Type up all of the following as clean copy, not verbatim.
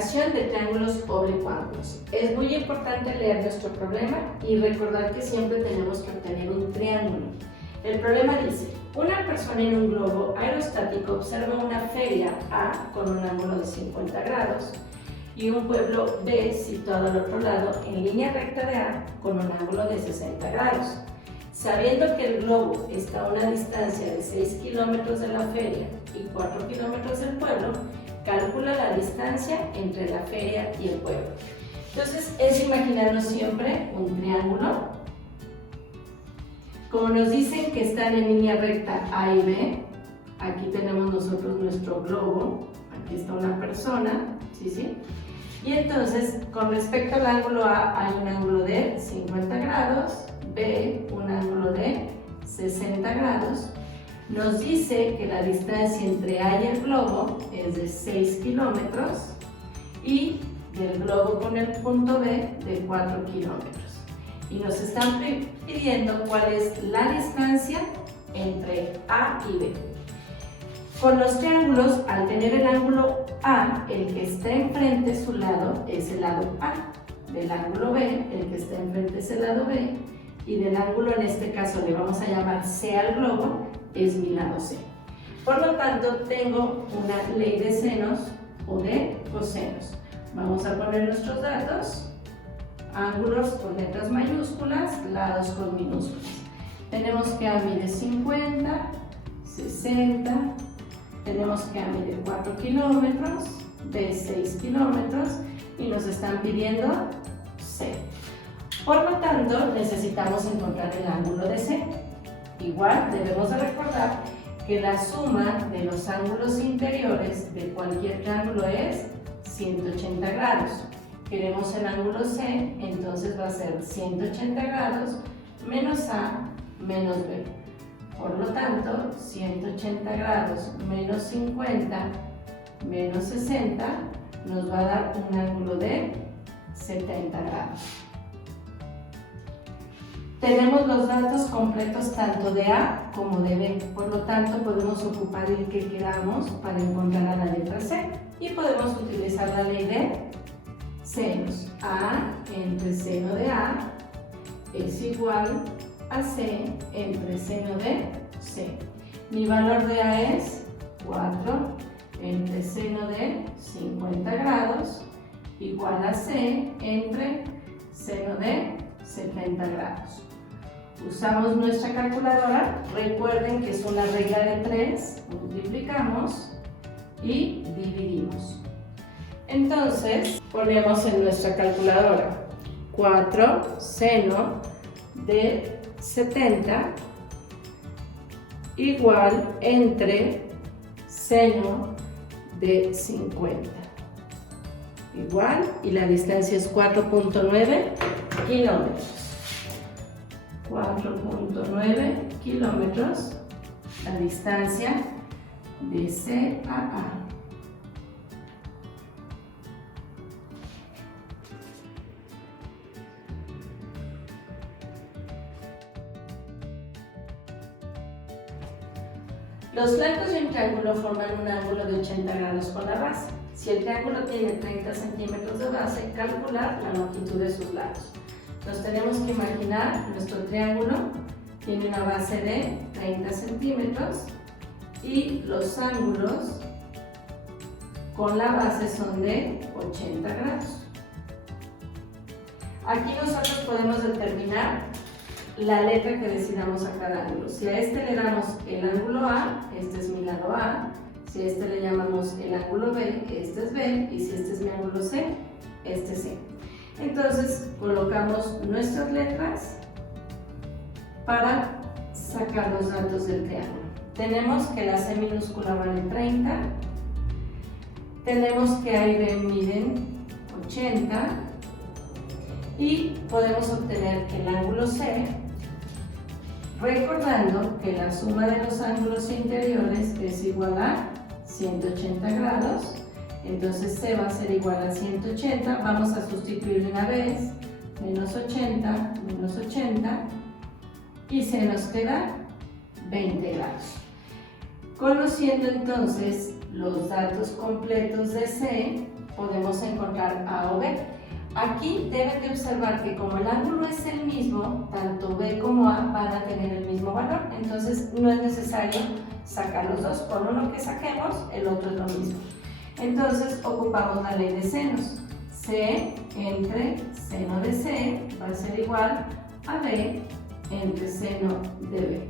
Clasificación de triángulos oblicuángulos. Es muy importante leer nuestro problema y recordar que siempre tenemos que obtener un triángulo. El problema dice, una persona en un globo aerostático observa una feria A con un ángulo de 50 grados y un pueblo B situado al otro lado en línea recta de A con un ángulo de 60 grados. Sabiendo que el globo está a una distancia de 6 kilómetros de la feria y 4 kilómetros del pueblo, calcula la distancia entre la feria y el pueblo. Entonces, es imaginarnos siempre un triángulo. Como nos dicen que están en línea recta A y B, aquí tenemos nosotros nuestro globo, aquí está una persona, ¿sí? Y entonces, con respecto al ángulo A, hay un ángulo de 50 grados, B, un ángulo de 60 grados. Nos dice que la distancia entre A y el globo es de 6 kilómetros y del globo con el punto B de 4 kilómetros. Y nos están pidiendo cuál es la distancia entre A y B. Con los triángulos, al tener el ángulo A, el que está enfrente de su lado es el lado A. Del ángulo B, el que está enfrente es el lado B. Y del ángulo, en este caso le vamos a llamar C al globo, es mi lado C. Por lo tanto, tengo una ley de senos o de cosenos. Vamos a poner nuestros datos, ángulos con letras mayúsculas, lados con minúsculas. Tenemos que A mide 50, 60, tenemos que A mide 4 kilómetros, B 6 kilómetros y nos están pidiendo C. Por lo tanto, necesitamos encontrar el ángulo de C. Igual, debemos de recordar que la suma de los ángulos interiores de cualquier triángulo es 180 grados. Queremos el ángulo C, entonces va a ser 180 grados menos A menos B. Por lo tanto, 180 grados menos 50 menos 60 nos va a dar un ángulo de 70 grados. Tenemos los datos completos tanto de A como de B, por lo tanto podemos ocupar el que queramos para encontrar a la letra C y podemos utilizar la ley de senos. A entre seno de A es igual a C entre seno de C. Mi valor de A es 4 entre seno de 50 grados igual a C entre seno de 70 grados. Usamos nuestra calculadora, recuerden que es una regla de 3, multiplicamos y dividimos. Entonces, ponemos en nuestra calculadora 4 seno de 70 igual entre seno de 50. Igual, y la distancia es 4.9 kilómetros. 4.9 kilómetros, la distancia de C a A. Los flancos de un triángulo forman un ángulo de 80 grados con la base. Si el triángulo tiene 30 centímetros de base, calcular la longitud de sus lados. Entonces tenemos que imaginar nuestro triángulo tiene una base de 30 centímetros y los ángulos con la base son de 80 grados. Aquí nosotros podemos determinar la letra que decidamos a cada ángulo. Si a este le damos el ángulo A, este es mi lado A. Si a este le llamamos el ángulo B, este es B. Y si este es mi ángulo C, este es C. Entonces colocamos nuestras letras para sacar los datos del triángulo. Tenemos que la C minúscula vale 30, tenemos que A y B miden 80 y podemos obtener el ángulo C, recordando que la suma de los ángulos interiores es igual a 180 grados. Entonces C va a ser igual a 180, vamos a sustituir de una vez, menos 80 y se nos queda 20 grados. Conociendo entonces los datos completos de C, podemos encontrar A o B. Aquí deben de observar que como el ángulo es el mismo, tanto B como A van a tener el mismo valor, entonces no es necesario sacar los dos. Con uno que saquemos, el otro es lo mismo. Entonces ocupamos la ley de senos. C entre seno de C va a ser igual a B entre seno de B.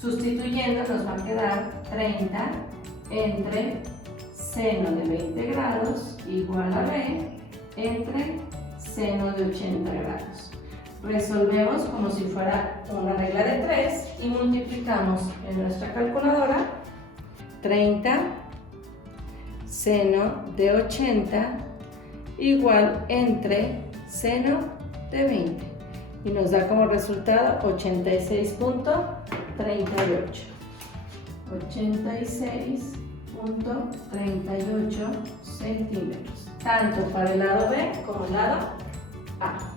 Sustituyendo nos va a quedar 30 entre seno de 20 grados igual a B entre seno de 80 grados. Resolvemos como si fuera una regla de 3 y multiplicamos en nuestra calculadora 30 seno de 80 igual entre seno de 20 y nos da como resultado 86.38. 86.38 centímetros, tanto para el lado B como el lado A.